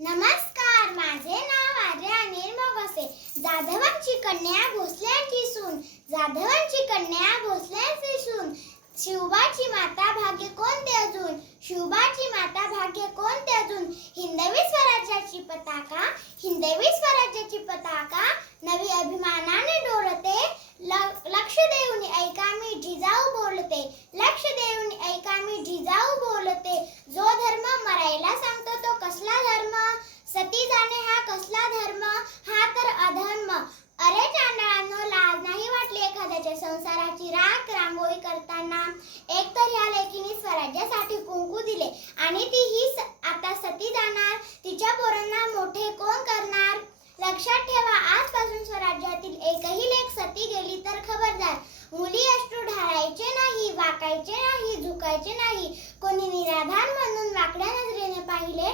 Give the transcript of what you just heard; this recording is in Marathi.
नमस्कार, माझे नाव आर्या अनिल मोगसे. जाधवांची कन्या भोसल्यांची सून, जाधवांची कन्या भोसल्यांची सून. शिवबाची माता भाग्य कोणते अजून, शिवबाची माता भाग्य कोणते अजून. हिंदवी स्वराज्याची पताका, हिंदवी स्वराज्याची पताका नवी अभिमानाने डोलते. लक्ष देऊन ऐका मी जिजाऊ बोलते, लक्ष देऊन ऐका मी जिजाऊ बोलते. जो धर्म मरायला सांगतो तो कसला धर्म, सती जाणे हा कसला धर्म, हा तर अधर्म. अरे चांडाळांनो, लाज नाही वाटली एखाद्याच्या संसाराची राख रांगोळी करताना. एक तर ह्या लेकीने स्वराज्यासाठी कुंकू दिले आणि ती ही आता सती जाणार. तिच्या पोरांना मोठे कोण करणार. लक्षात ठेवा, आजपासून स्वराज्यातील एकही लेक सती गेली तर खबरदार. मुली अश्रू ढाळायचे नाही, वाकायचे नाही, झुकायचे नाही. कोणी निराधार म्हणून वाकड्या नजरेने पाहिले